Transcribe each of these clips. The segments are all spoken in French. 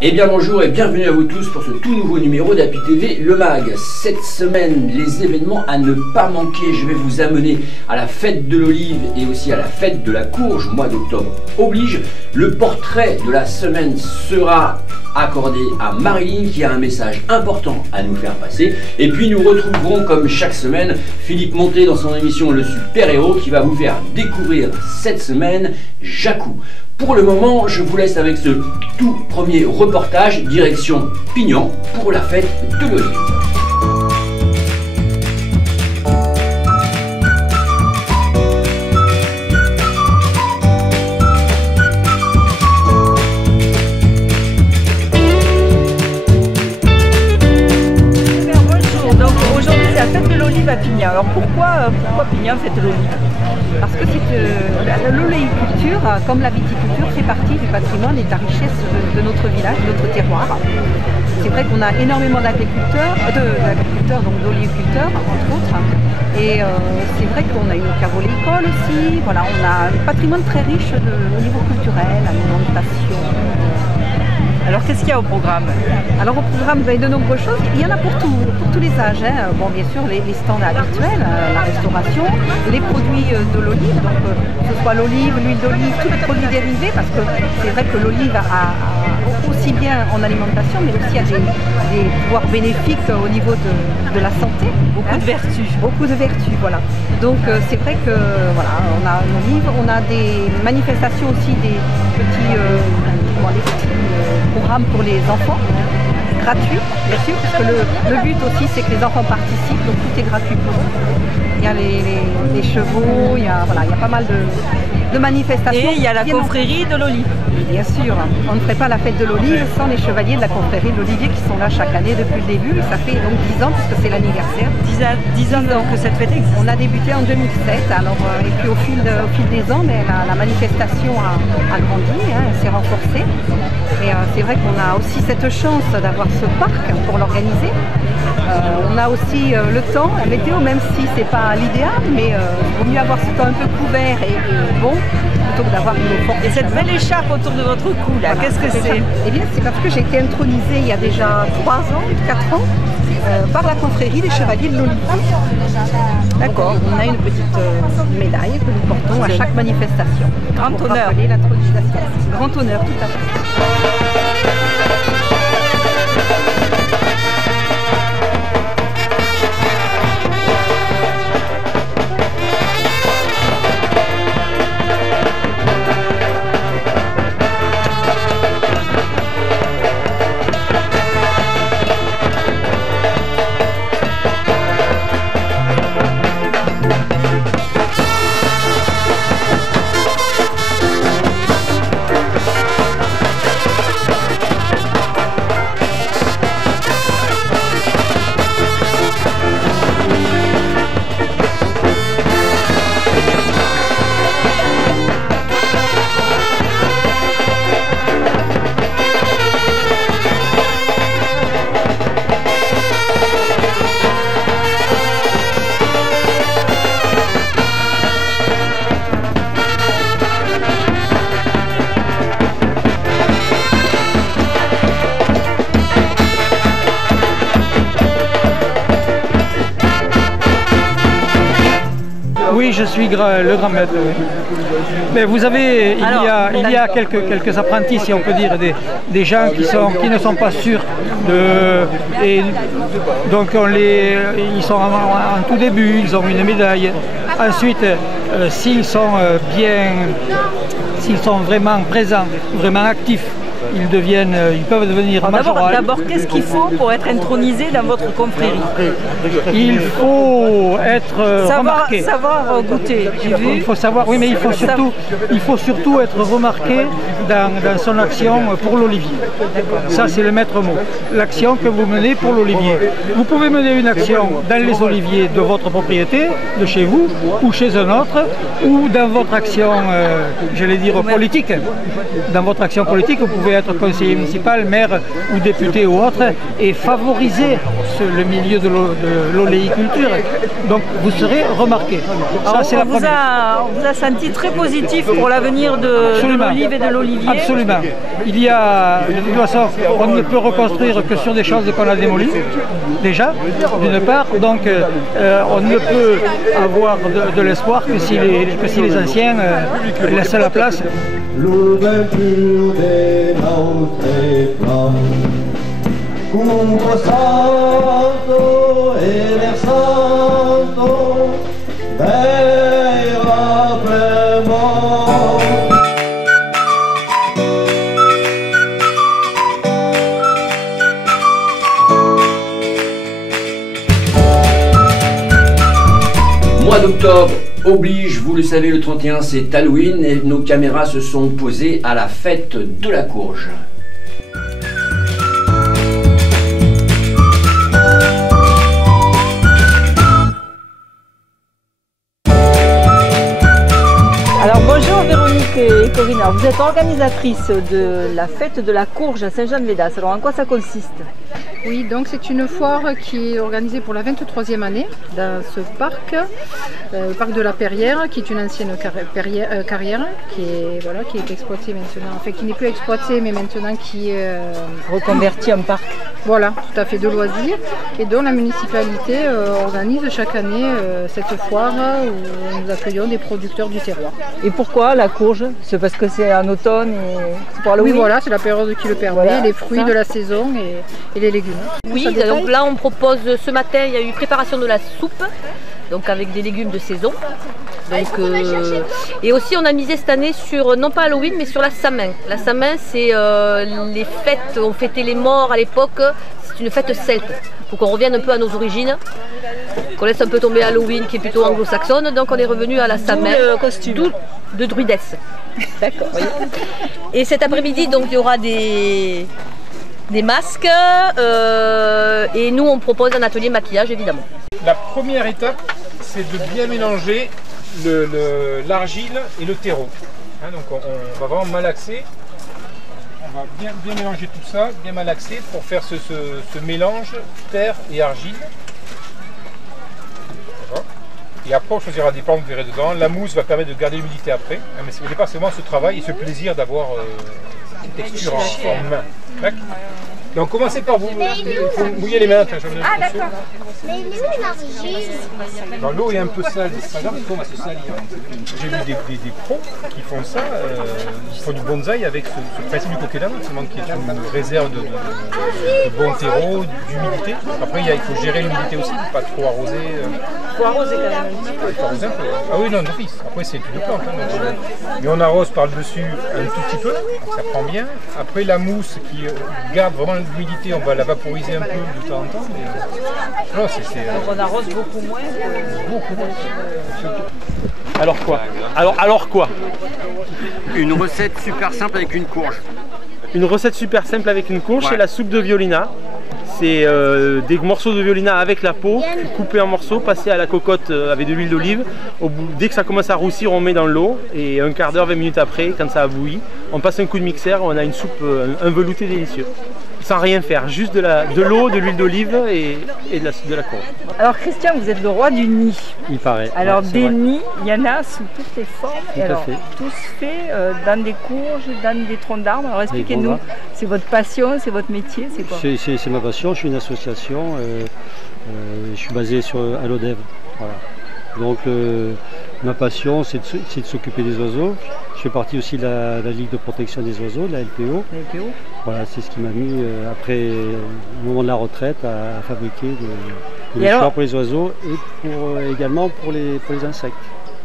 Eh bien bonjour et bienvenue à vous tous pour ce tout nouveau numéro d'Happy TV Le Mag. Cette semaine, les événements à ne pas manquer. Je vais vous amener à la fête de l'olive et aussi à la fête de la courge, mois d'octobre oblige. Le portrait de la semaine sera accordé à Marilyn qui a un message important à nous faire passer. Et puis nous retrouverons comme chaque semaine Philippe Monté dans son émission Le Super Héros qui va vous faire découvrir cette semaine Jacou. Pour le moment, je vous laisse avec ce tout premier reportage direction Pignan pour la fête de l'olive. Alors pourquoi Pignan fête de l'olive? Parce que l'oléiculture, comme la viticulture, fait partie du patrimoine et de la richesse de notre village, de notre terroir. C'est vrai qu'on a énormément d'agriculteurs, donc d'oléiculteurs entre autres. Et c'est vrai qu'on a une carolécole aussi. Voilà, on a un patrimoine très riche au niveau culturel, alimentation. Alors qu'est-ce qu'il y a au programme? Alors au programme, vous avez de nombreuses choses. Il y en a pour tous les âges. Hein. Bon, bien sûr, les stands habituels, la restauration, les produits de l'olive, donc que ce soit l'olive, l'huile d'olive, tous les produits dérivés, parce que c'est vrai que l'olive a aussi bien en alimentation, mais aussi a des pouvoirs bénéfiques au niveau de la santé. Beaucoup de vertus. Beaucoup de vertus, voilà. Donc c'est vrai que voilà, on a l'olive, on a des manifestations aussi, des petits programmes pour les enfants, gratuits bien sûr, parce que le but aussi c'est que les enfants participent, donc tout est gratuit pour eux. Il y a les chevaux, il y a pas mal de manifestations. Et il y a la confrérie de l'olive. Bien sûr, on ne ferait pas la fête de l'olive sans les chevaliers de la confrérie de l'olivier qui sont là chaque année depuis le début. Ça fait donc 10 ans puisque c'est l'anniversaire. 10 ans que cette fête existe. On a débuté en 2007, alors, et puis au fil des ans, la manifestation a grandi, hein, elle s'est renforcée. Et c'est vrai qu'on a aussi cette chance d'avoir ce parc pour l'organiser. On a aussi le temps, la météo, même si c'est pas l'idéal, mais il vaut mieux avoir ce temps un peu couvert et bon, plutôt que d'avoir une eau forte. Et cette belle écharpe autour de votre cou, là, voilà, qu'est-ce que c'est? Eh bien, c'est parce que j'ai été intronisée il y a déjà 3 ans, 4 ans, par la confrérie des chevaliers de l'olivier. Donc on a une petite médaille que nous portons à chaque manifestation pour rappeler l'intronisation. Grand honneur, tout à fait. Oui, je suis le grand maître. Oui. Mais vous avez, il y a quelques apprentis, si on peut dire, des gens qui ne sont pas sûrs et donc ils sont en tout début, ils ont une médaille. Ensuite, s'ils sont vraiment présents, vraiment actifs, ils peuvent devenir majoral. D'abord, qu'est-ce qu'il faut pour être intronisé dans votre confrérie? Il faut être remarqué. Savoir goûter. Il faut savoir, oui, mais il faut surtout être remarqué dans son action pour l'olivier. Ça, c'est le maître mot. L'action que vous menez pour l'olivier. Vous pouvez mener une action dans les oliviers de votre propriété, de chez vous, ou chez un autre, ou dans votre action, j'allais dire, politique. Dans votre action politique, vous pouvez être conseiller municipal, maire ou député ou autre, et favoriser le milieu de l'oléiculture. Donc vous serez remarqué. Ça, c'est la première. On vous a senti très positif pour l'avenir de l'olive et de l'olivier. Absolument. Il y a, de toute façon, on ne peut reconstruire que sur des choses qu'on a démolies, déjà, d'une part. Donc on ne peut avoir de l'espoir que si les anciens laissent la place. L'urbe pur de notre plan, Cumbro santo e versanto, vera premo. Mois d'octobre oblige, vous le savez, le 31 c'est Halloween et nos caméras se sont posées à la fête de la courge. Alors bonjour Véronique et Corinne, vous êtes organisatrice de la fête de la courge à Saint-Jean-de-Védas. Alors en quoi ça consiste? Oui, donc c'est une foire qui est organisée pour la 23e année dans ce parc, le parc de la Perrière, qui est une ancienne carrière qui est exploitée maintenant, enfin qui n'est plus exploitée mais maintenant qui est Reconverti en parc. Voilà, tout à fait, de loisirs, et dont la municipalité organise chaque année cette foire où nous accueillons des producteurs du terroir. Et pourquoi la courge? C'est parce que c'est en automne et c'est pour Halloween? Oui, voilà, c'est la période qui le permet, Voilà, les fruits de la saison et les légumes. Oui, donc là on propose, ce matin il y a eu préparation de la soupe, donc avec des légumes de saison. Donc, et aussi on a misé cette année sur, non pas Halloween, mais sur la Samin. La Samin c'est les fêtes, on fêtait les morts à l'époque, c'est une fête celte. Il faut qu'on revienne un peu à nos origines, qu'on laisse un peu tomber Halloween qui est plutôt anglo-saxonne, donc on est revenu à la Samin, d'où de druidesse. Et cet après-midi donc il y aura des masques et nous on propose un atelier maquillage évidemment. La première étape c'est de bien mélanger l'argile et le terreau. Hein, donc on va vraiment malaxer, on va bien mélanger tout ça, bien malaxer pour faire ce mélange terre et argile. Et après on choisira des plantes, vous verrez dedans. La mousse va permettre de garder l'humidité après. Hein, mais au départ c'est vraiment ce travail et ce plaisir d'avoir cette texture en main. Tac. Donc commencez par vous, il faut mouiller les mains. Ah d'accord. Mais il est où l'argile? L'eau est un peu sale, c'est pas grave, on va se salir. J'ai vu des pros qui font ça, ils font du bonsaï avec ce principe du coquedan, qui est une réserve de bon terreau, d'humidité. Après il faut gérer l'humidité aussi, pas trop arroser. Il faut arroser quand même un petit peu. Il faut arroser un peu. Ah oui, non, d'office. Après c'est une plante. Hein, mais on arrose par le dessus un tout petit peu, donc ça prend bien. Après la mousse qui garde vraiment l'humidité, on va la vaporiser un peu de temps en temps. Mais... non, donc on arrose beaucoup moins que Alors quoi? Alors quoi? Une recette super simple avec une courge. Une recette super simple avec une courge, c'est la soupe de violina. C'est des morceaux de violina avec la peau, coupés en morceaux, passés à la cocotte avec de l'huile d'olive. Dès que ça commence à roussir, on met dans l'eau et un quart d'heure, 20 minutes après, quand ça a bouilli, on passe un coup de mixeur, on a une soupe, un velouté délicieux. Sans rien faire, juste de l'eau, de l'huile d'olive et de la courge. Alors Christian, vous êtes le roi du nid. Il paraît. Alors des nids, il y en a sous toutes les formes. Tout à fait. Tous faits dans des courges, dans des troncs d'arbres. Alors expliquez-nous, c'est votre passion, c'est votre métier, c'est quoi? C'est ma passion, je suis une association, je suis basé à l'Odève. Voilà. Donc ma passion c'est de s'occuper des oiseaux. Je fais partie aussi de la Ligue de protection des oiseaux, de la LPO. Voilà, c'est ce qui m'a mis après au moment de la retraite à fabriquer des nichoirs pour les oiseaux et également pour les insectes,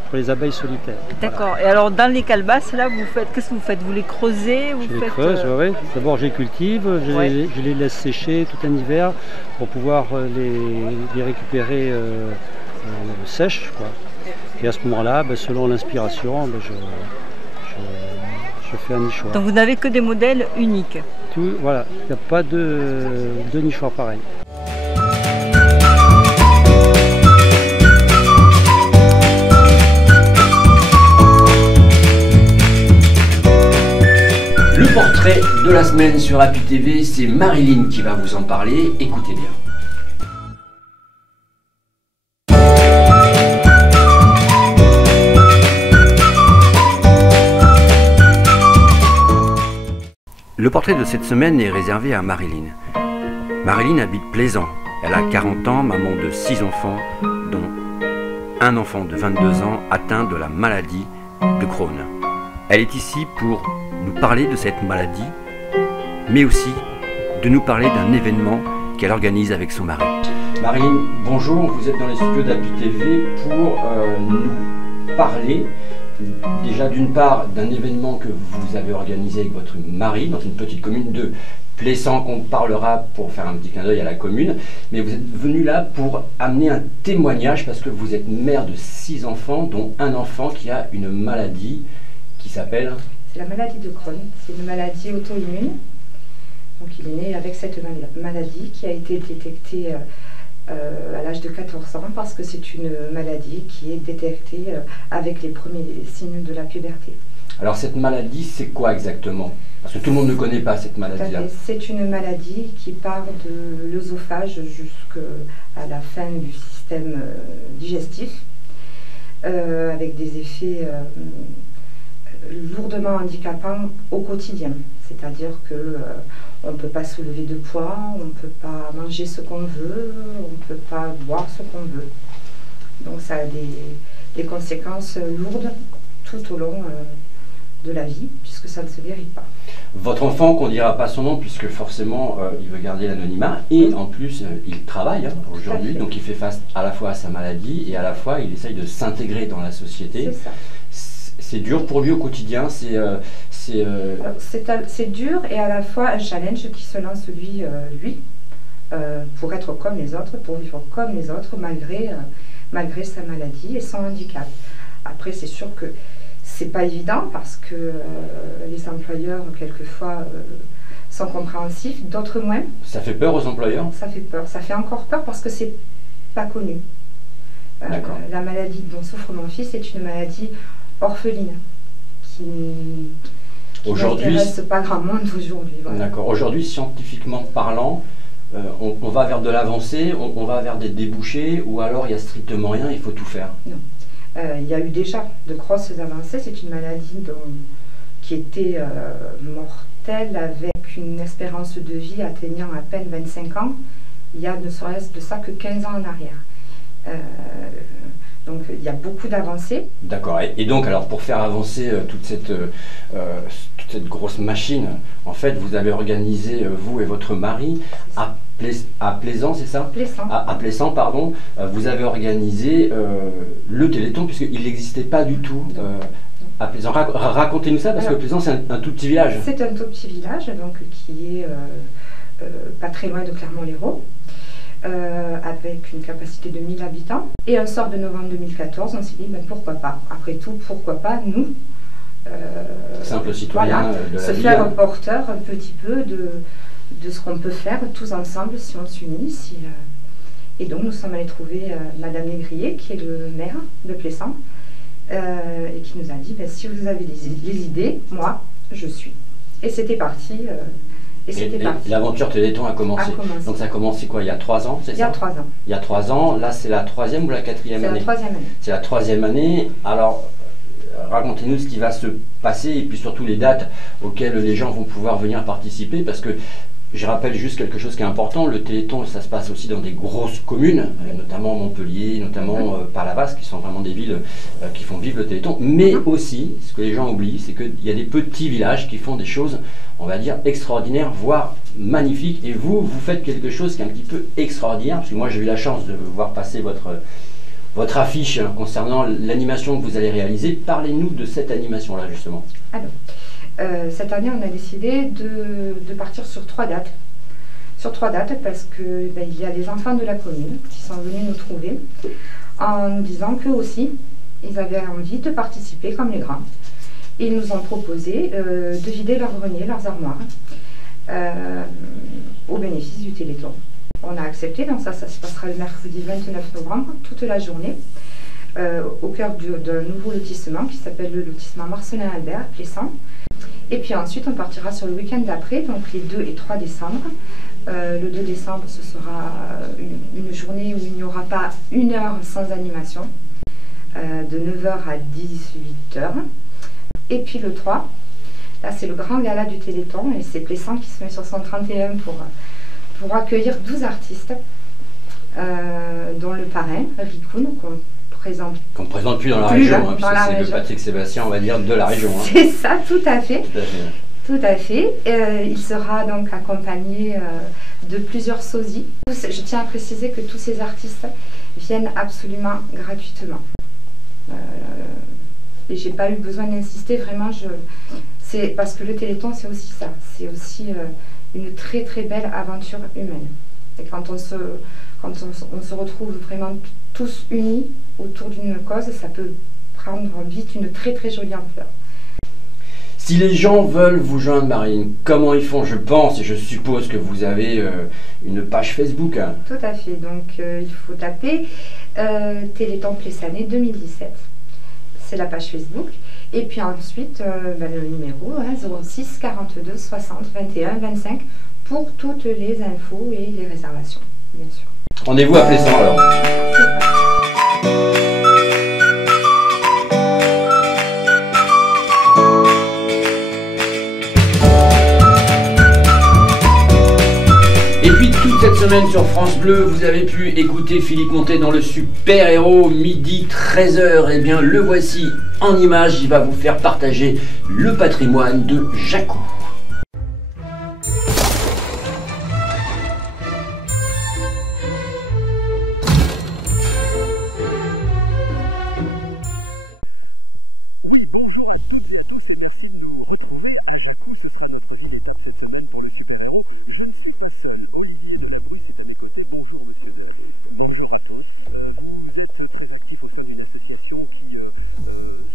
pour les abeilles solitaires. D'accord. Voilà. Et alors dans les calebasses là, qu'est-ce que vous faites? Vous les creusez? Je les creuse, oui. D'abord je les cultive, je les laisse sécher tout un hiver pour pouvoir les récupérer sèches, quoi. Et à ce moment-là, selon l'inspiration, je fais un nichoir. Donc vous n'avez que des modèles uniques? Tout, voilà, il n'y a pas de nichoir pareil. Le portrait de la semaine sur Happy TV, c'est Marilyn qui va vous en parler. Écoutez bien. Le portrait de cette semaine est réservé à Marilyn. Marilyn habite Plaisant. Elle a 40 ans, maman de 6 enfants, dont un enfant de 22 ans atteint de la maladie de Crohn. Elle est ici pour nous parler de cette maladie, mais aussi de nous parler d'un événement qu'elle organise avec son mari. Marilyn, bonjour, vous êtes dans les studios d'Happy TV pour nous parler déjà d'une part d'un événement que vous avez organisé avec votre mari dans une petite commune de Plaisant, qu'on parlera pour faire un petit clin d'œil à la commune, mais vous êtes venu là pour amener un témoignage parce que vous êtes mère de 6 enfants, dont un enfant qui a une maladie qui s'appelle... C'est la maladie de Crohn, c'est une maladie auto-immune. Donc il est né avec cette maladie qui a été détectée à l'âge de 14 ans parce que c'est une maladie qui est détectée avec les premiers signes de la puberté. Alors cette maladie, c'est quoi exactement? Parce que tout le monde ne connaît pas cette maladie-là. C'est une maladie qui part de l'œsophage jusqu'à la fin du système digestif, avec des effets lourdement handicapants au quotidien. C'est-à-dire que on ne peut pas soulever de poids, on ne peut pas manger ce qu'on veut, on ne peut pas boire ce qu'on veut. Donc ça a des conséquences lourdes tout au long de la vie, puisque ça ne se guérit pas. Votre enfant, qu'on ne dira pas son nom, puisque forcément il veut garder l'anonymat, et en plus il travaille aujourd'hui, donc il fait face à la fois à sa maladie, et à la fois il essaye de s'intégrer dans la société. C'est ça. C'est dur pour lui au quotidien, c'est dur et à la fois un challenge qui se lance lui pour être comme les autres, pour vivre comme les autres malgré sa maladie et son handicap. Après c'est sûr que c'est pas évident parce que les employeurs quelquefois sont compréhensifs, d'autres moins. Ça fait peur aux employeurs? Ça fait peur, ça fait encore peur parce que c'est pas connu. La maladie dont souffre mon fils est une maladie orpheline qui n'intéresse pas grand monde aujourd'hui. Voilà. D'accord. Aujourd'hui, scientifiquement parlant, on va vers de l'avancée, on va vers des débouchés, ou alors il n'y a strictement rien, il faut tout faire? Non. Il y a eu déjà de grosses avancées. C'est une maladie qui était mortelle avec une espérance de vie atteignant à peine 25 ans. Il y a ne serait-ce de ça que 15 ans en arrière. Donc il y a beaucoup d'avancées. D'accord. Et donc alors pour faire avancer toute cette grosse machine, en fait vous avez organisé, vous et votre mari, à Plaisant, c'est ça? Plaisant. À Plaisant, pardon. Vous avez organisé le Téléthon, puisqu'il n'existait pas du tout à Plaisant. Racontez-nous ça, parce que Plaisant c'est un tout petit village. C'est un tout petit village donc, qui est pas très loin de Clermont-Lérault. Avec une capacité de 1000 habitants. Et un soir de novembre 2014, on s'est dit, ben, pourquoi pas? Après tout, pourquoi pas nous, simple citoyen de la ville, se faire un porteur un petit peu de ce qu'on peut faire tous ensemble si on s'unit. Et donc nous sommes allés trouver Madame Négrier, qui est le maire de Plaisant, et qui nous a dit, ben, si vous avez des idées, moi, je suis. Et c'était parti. Et l'aventure Téléthon a commencé. Donc ça a commencé quoi, il y a 3 ans, c'est ça? Il y a 3 ans. Il y a 3 ans, là c'est la 3e ou la 4e année? C'est la 3e année. C'est la 3e année. Alors, racontez-nous ce qui va se passer et puis surtout les dates auxquelles les gens vont pouvoir venir participer, parce que je rappelle juste quelque chose qui est important, le Téléthon ça se passe aussi dans des grosses communes, notamment Montpellier, notamment Par-la-Basse, qui sont vraiment des villes qui font vivre le Téléthon, mais aussi, ce que les gens oublient, c'est qu'il y a des petits villages qui font des choses, on va dire, extraordinaires, voire magnifiques, et vous faites quelque chose qui est un petit peu extraordinaire, parce que moi j'ai eu la chance de voir passer votre affiche concernant l'animation que vous allez réaliser. Parlez-nous de cette animation-là justement. Alors, cette année, on a décidé de partir sur 3 dates. Sur 3 dates parce que il y a des enfants de la commune qui sont venus nous trouver en nous disant qu'eux aussi, ils avaient envie de participer comme les grands. Et ils nous ont proposé de vider leurs greniers, leurs armoires, au bénéfice du Téléthon. On a accepté, donc ça se passera le mercredi 29 novembre, toute la journée, au cœur d'un nouveau lotissement qui s'appelle le lotissement Marcelin-Albert, Plaisant. Et puis ensuite, on partira sur le week-end d'après, donc les 2 et 3 décembre. Le 2 décembre, ce sera une journée où il n'y aura pas 1 heure sans animation, de 9 h à 18 h. Et puis le 3, Là, c'est le grand gala du Téléthon et c'est Plessan qui se met sur son 31 pour accueillir 12 artistes, dont le parrain, Ricoun, qu'on ne présente plus dans la région, hein, puisque c'est le Patrick Sébastien, on va dire, de la région. Hein. C'est ça, tout à fait. Tout à fait. Tout à fait. Il sera donc accompagné de plusieurs sosies. Je tiens à préciser que tous ces artistes viennent absolument gratuitement. Et j'ai pas eu besoin d'insister, vraiment, c'est parce que le Téléthon, c'est aussi ça. C'est aussi une très très belle aventure humaine. Et quand on se retrouve vraiment tous unis autour d'une cause, ça peut prendre vite une très très jolie ampleur. Si les gens veulent vous joindre, Marilyn, comment ils font? Je pense et je suppose que vous avez une page Facebook. Hein. Tout à fait, donc il faut taper Téléthon Plessané 2017. C'est la page Facebook. Et puis ensuite, le numéro 06 42 60 21 25 pour toutes les infos et les réservations, bien sûr. Rendez-vous à Plessan alors. Et puis toute cette semaine sur France Bleu, vous avez pu écouter Philippe Montet dans le Super Héros, midi 13h. Eh bien le voici en images, il va vous faire partager le patrimoine de Jacou. Oui, bonjour à toutes et à tous et merci de nous retrouver à Jacou. Ce sera notre ville-étape cette semaine pour le super-héros. Je ne suis pas seul. Olivier Delabrusse est à mes côtés. Bonjour monsieur Delabrusse. Bonjour à tous. Vous êtes très actif au sein d'une association qui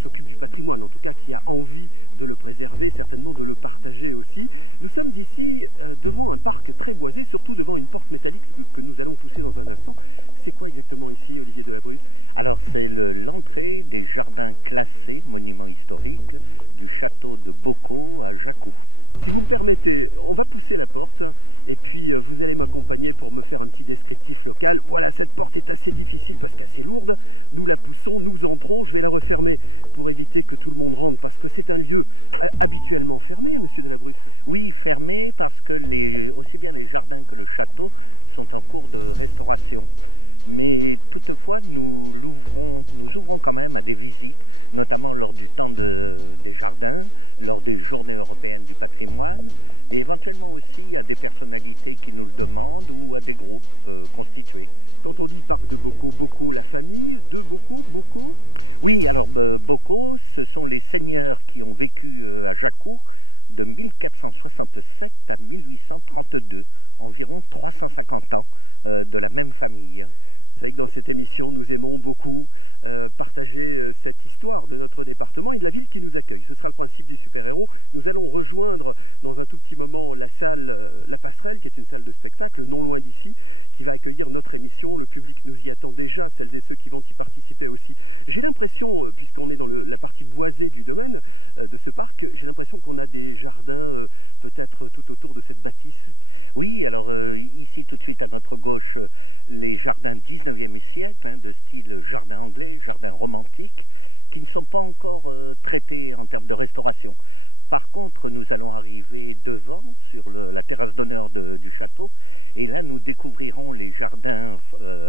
s'occupe du patrimoine, en tout cas qui a envie de le préserver, certainement de le partager aussi. Nous sommes ici devant un parc très boisé, surtout devant une porte métallique que nous allons pousser dans un instant. C'est quoi exactement ici, Olivier Delabrusse? Alors c'est l'entrée des jardins classés, monument historique, du château de Bocaux à Jacou. Si vous me permettez, on va pousser la porte et puis vous allez m'accompagner pour me faire un petit descriptif local. Voilà, cette porte est assez difficile parce qu'assez lourde. Nous la poussons, nous entrons. Je vais la refermer pour éviter que tout le monde rentre parce que c'est un lieu habituellement fermé, monsieur Delabrusse. Oui, fermé parce que aussi bien les jardins que le château sont en cours de restauration. Mais toutefois, nous ouvrons quand même à des visites, notamment lors du temps des jardins, lors des journées européennes du patrimoine, et éventuellement aussi à des personnalités qui nous le demandent ou à des groupes constitués. Quand on dit parc de Bocaux, Bocaux, la famille de Bocaux, Bocaux? Oui, alors Bocaux, ce sont les seigneurs qui ont vécu à Jacou de 1467 à 1832, environ 350 ans de la même famille. Vous savez que dans cette émission, nous aimons beaucoup partager cette histoire de notre département et de la ville qui nous accueille. Ce sera le principe du super-héros. Nous allons rejoindre dans un tout petit moment la salle La Passerelle, qui est une salle de spectacle non loin d'ici, qui va accueillir notre émission. Le public nous y attend déjà, celles et ceux qui vont y participer aussi. J'ai l'impression, puisqu'on est dans la partie boisée du domaine de ce parc, j'ai l'impression qu'on a des jardins peut-être tout autour de cette bâtisse. Oui, alors ici tout de suite à notre gauche, les jardins 19e siècle, de style jardin anglais, jardin romantique, qui ne sont pas encore traités en termes de restauration. Par contre, nous allons arriver devant, sur la terrasse d'honneur du château, et là nous découvrirons les jardins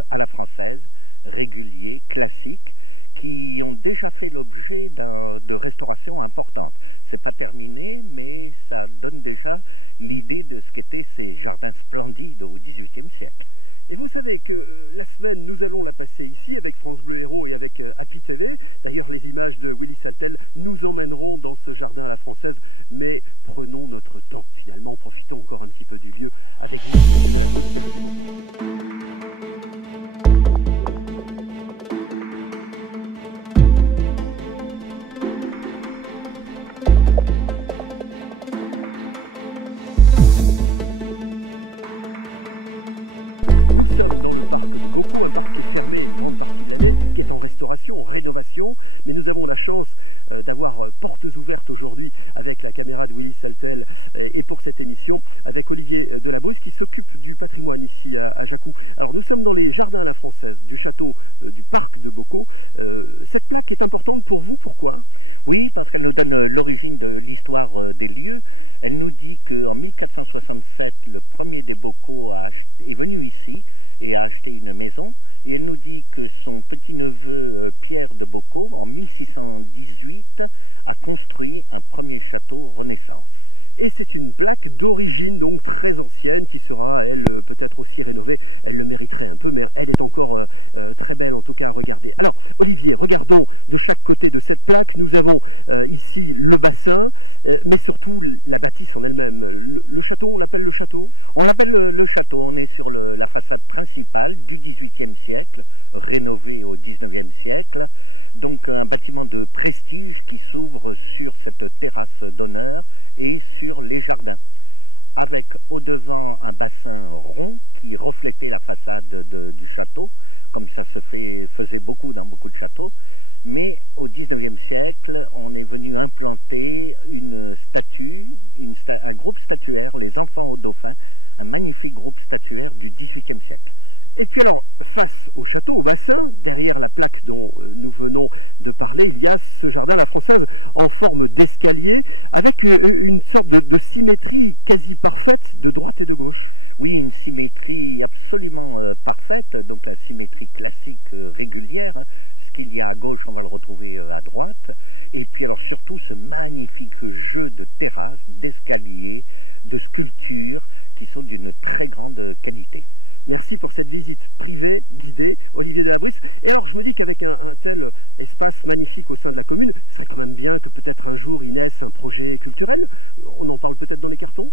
à la française, réguliers, classiques, qui ont déjà fait l'objet de restauration importante. C'est pas terminé, mais ça donne déjà l'idée de ce qu'étaient ces jardins splendides au XVIIIe siècle. Et vous savez que la semaine, nous allons la passer ici avec France Bleu Héros et avec Happy TV. D'ailleurs, les images de Willy Saltel nous emmèneront dans ce jardin à la française. Mais prenons notre temps, finalement. Profitons encore un petit peu du lieu avec vous, monsieur Delabrusse. Merci beaucoup. Nous sommes dans le parc de Bocaux, un parc qui est fermé une grande partie de l'année, qui est en restauration, en rénovation. mais nous avons la chance d'avoir portes ouvertes aujourd'hui avec la caméra de Willy Saltel et pour cette émission avec Olivier Delabrusse qui s'occupe du patrimoine ici à Jacou. Alors nous sommes dans les jardins à la française du château du parc de Beaucaux. Cette plaque est importante pour vous, pourquoi? Oui, parce qu'elle nous donne l'origine de l'histoire des lieux. Elle nous dit qu'en 1467, le premier des Beaucaux est venu ici et a acheté une maison. Et elle nous dit que son petit-neveu Pierre de Beaucaux, en 1618, a construit un premier château Renaissance. Et c'est une plaque d'origine donc très ancienne qui sera, elle, peut-être aussi rénovée. Elle le mériterait un peu, mais elle est encore très belle en tout cas à regarder. Alors, Olivier, regardons de chaque côté de cette plaque. Nous avons ici le bassin, mais surtout la bâtisse en elle-même. Le château, on l'appelle le château? On l'appelle le château. On est sur la façade principale du XVIIIe siècle, rénové au XIXe siècle. Donc un bâtiment de prestige qui s'ouvre sur cette terrasse d'honneur et sur les jardins, avec au devant un bassin rond qui reflétait la façade du château, comme ça faisait beaucoup dans beaucoup de châteaux. Mais au XIXe siècle, on est venu implanter une statue, un groupe statuaire, les Enfants au Dauphin, un magnifique groupe statuaire du XVIIIe siècle. Et puis alors, face au château, au bassin, derrière la plaque dont nous venons de parler, il y a ce jardin à la française en forme d'escalier, avec une sorte de symétrie quasi parfaite de droite et de gauche. Oui, une symétrie absolument parfaite, donc la symétrie classique régulière. Ce qu'il y a à gauche, on va le retrouver à droite. Et puis alors surtout ce magnifique jeu de terrasses, d'escaliers, de sculptures qui sont d'une très grande qualité. Merci pour cette visite privée, guidée, Olivier Delabrusse. Et alors, je me dis qu'avec un tel espace magnifique au sein de la commune, ce serait quand même bien que peut-être un jour il naisse un projet culturel. On en parle peut-être dans les cartons?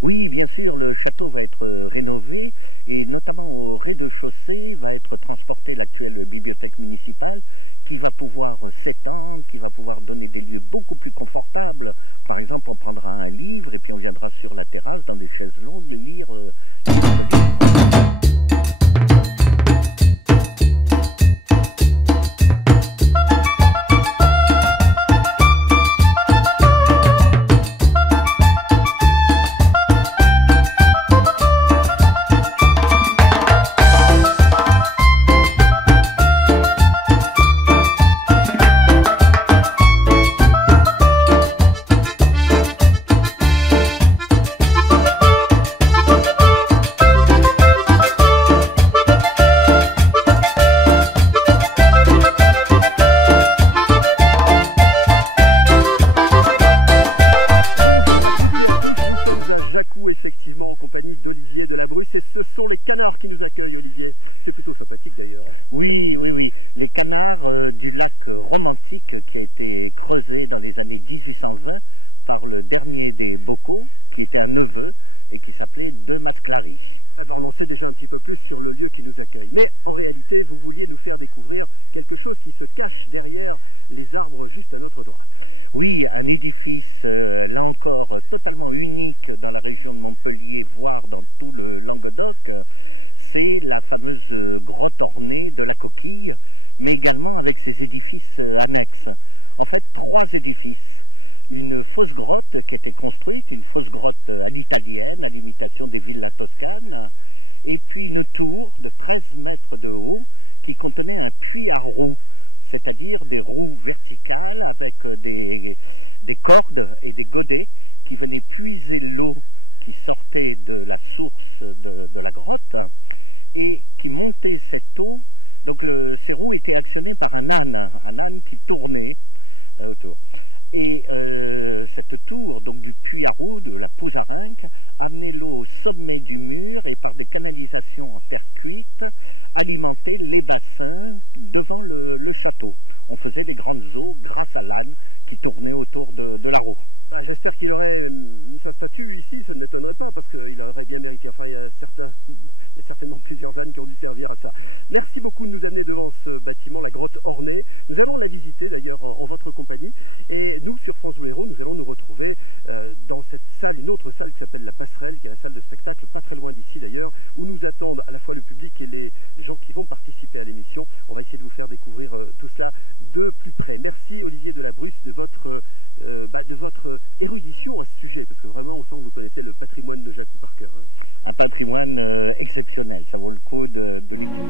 Oui, bien sûr, le château va être rénové et notamment au rez-de-chaussée va être transportée l'actuelle bibliothèque municipale qui va pouvoir s'étendre, qui va pouvoir donner des lieux beaucoup plus confortables. Par exemple, on prendra un livre et puis on viendra sur la terrasse dans des chaises longues lire ce livre. Nous sommes à Jacou, effectivement, en compagnie d'Olivier Delabrusse, et ce sont les canards qui nous accueillent, Olivier. C'est plutôt sympathique d'ailleurs. Oui, oui, oui. Les canards du lac Romantique qui a été creusé dans les années 1820 par le dernier des Beaucaux, qui était un neveu et qui s'appelait De Masclary. Ah ben on en sait déjà un petit peu plus sur le lieu qui nous accueille. Mais en réalité, vous vouliez nous faire découvrir quelque chose qui se cache derrière les arbres juste à notre droite. Oui, un édifice, là encore, totalement unique dans la région de Montpellier, voire dans tout le Languedoc. C'est la fameuse grotte ornée de la Coquille, mais également avec ses édifices annexes. En fait, 3 édifices. Une fausse grotte qui a été construite, une fausse grotte à l'italienne, à l'imitation des villas toscanes, et puis une tour de 13 mètres de haut qui contenait un puits à roues, c'est-à-dire des roues verticales avec des cordes et des godets qui venaient puiser l'eau qui sortait de la source de la grotte et qui montait cette eau. Donc ces roues étaient actionnées par un âne qui tournait autour. Et cette tour, donc du puits à roues, de la Pouzarinque, amenait l'eau au sommet du mur et par des canalisations en terre cuite, alimentait les bassins devant le château. On faisait des grandes eaux grâce à l'âne qui tournait autour de la roue. Bah, j'espère qu'il aurait sa statue ici, ça ne m'étonnerait pas, parce qu'il aurait bien mérité. Enfin, il y a certainement plusieurs ânes qui ont dû servir à ça. Merci beaucoup de nous amener devant ce bâtiment, la grotte ornée. Nous allons la visiter d'ailleurs en votre compagnie. Et nous, sur France Bleu Héros, nous allons nous retrouver dans cette salle, une autre salle qui s'appelle La Passerelle, qui est la salle de spectacle, pas très loin d'ici d'ailleurs, où nous attendent à la fois le public et les gens qui vont participer à l'émission. On va essayer de vous faire découvrir tout cela de plus près. Merci Olivier Delabrusse de votre érudition à ce sujet, parce que vraiment on sent que vous connaissez le patrimoine de Jacou par cœur. Hein. Un patrimoine exceptionnel, ça vaut le coup de l'étudier.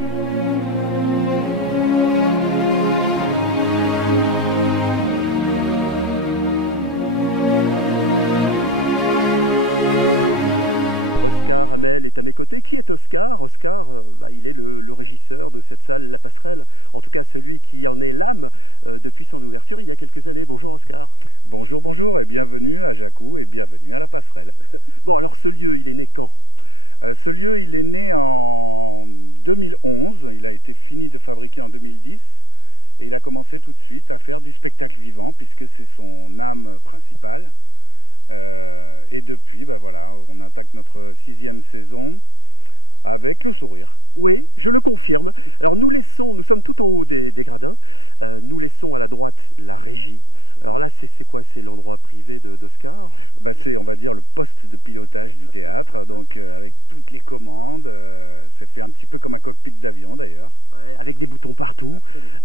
Oscar Hamel est à mes côtés. Qui est Oscar? Oscar, il est le régisseur de cette salle La Passerelle, en tout cas celui qui en est l'âme depuis son ouverture il y a quelques années. Bonjour Oscar. Bonjour, bonjour et bienvenue à Jacou et bienvenue à La Passerelle. Bon, alors ce lieu, il est né quand? Ce lieu, il est né en 2011, il a été fini de fabriquer en 2010 et il a commencé tout de suite à faire du spectacle vivant puisque c'est son âme principale. Et depuis, voilà, on attaque notre 6e saison avec le sourire. Oui, je le confirme. Alors nous sommes tout en haut des gradins, nous laissons à la droite la régie. Alors là, c'est quoi? C'est l'endroit privé d'Oscar? C'est, on va dire, le poste de pilotage du théâtre, donc avec toutes les commandes, c'est fait un petit peu comme un cockpit d'avion d'ailleurs. Ouais, avec des boutons partout,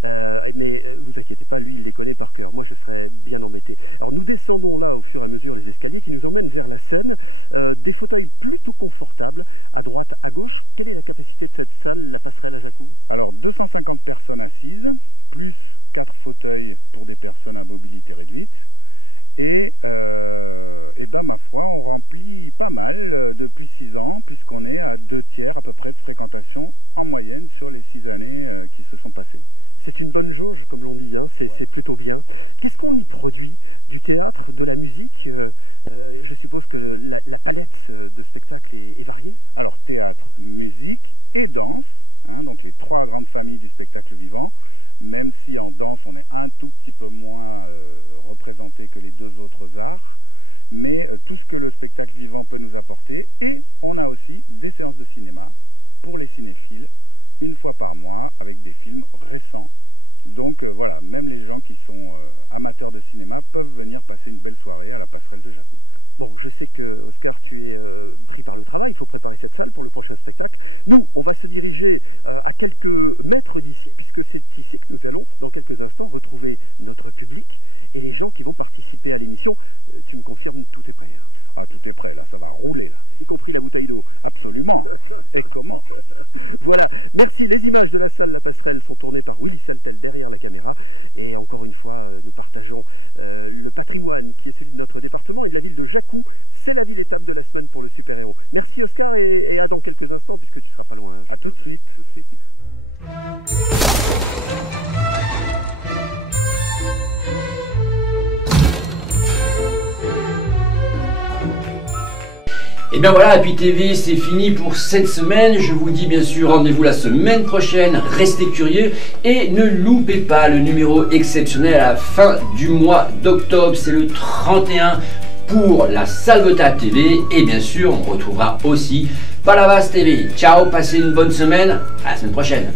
mais vous inquiétez pas, lui il les connaît par cœur, moi je serais bien embêté. Alors nous descendons là au fur et à mesure les escaliers qui nous emmènent vers la scène, des fauteuils plutôt confortables, à droite, à gauche. Quelle est la capacité de cette salle, La Passerelle à Jacou? Alors 250 personnes assises, plus 4 fauteuils pour des personnes à mobilité réduite. Et ma foi, on remplit pas mal depuis 6 ans, puisqu'on est à 2/3 à peu près de fréquentation en moyenne sur les 6 années qui se sont passées. C'est une bonne jauge, comme l'on dit, hein. C'est plutôt bien. Qu'est-ce qu'on y produit? Du théâtre, de la musique? Je suppose que la palette de spectacles est variée. Alors, théâtre, musique et danse, hein, donc les 3 grandes familles du spectacle vivant, même si en danse on est un tout petit peu moins représenté que les 2 autres arts, mais tout ce que le spectacle vivant peut nous apporter. Et on a aussi des séances de cinéma pour les cinéphiles, 1 fois par mois, avec des films récents. Donc voilà, même les gens qui sont amateurs de cinéma peuvent venir passer une belle soirée à La Passerelle de Jacou. Bon, je sais que Oscar, tu es pris par le travail, il faut préparer cette salle pour le prochain spectacle. Nous, on va se diriger à quelques mètres d'ici, puisque c'est ici que nous allons, dans quelques instants, retrouver notre public et les gens qui vont participer à l'émission. Tu me confirmes, tout est prêt, hein? Ah, tout est prêt, là, ça va rouler, là. Y compris la bouteille d'eau. Absolument. Et comment? Voilà, merci. Les images de la salle La Passerelle sont tournées par Willy Saltel derrière la caméra. Et encore une fois, nous partageons le patrimoine qui est celui de notre département et de la ville de Jacou. C'est la ville étape de la semaine pour le super-héros. Merci Oscar et à dans quelques instants puisque tu seras pas loin. Hein, à tout de suite. Tout de suite. Et bien voilà, Happy TV, c'est fini pour cette semaine. Je vous dis bien sûr rendez-vous la semaine prochaine. Restez curieux et ne loupez pas le numéro exceptionnel à la fin du mois d'octobre. C'est le 31 pour la Salvetat TV. Et bien sûr, on retrouvera aussi Palavas TV. Ciao, passez une bonne semaine. À la semaine prochaine.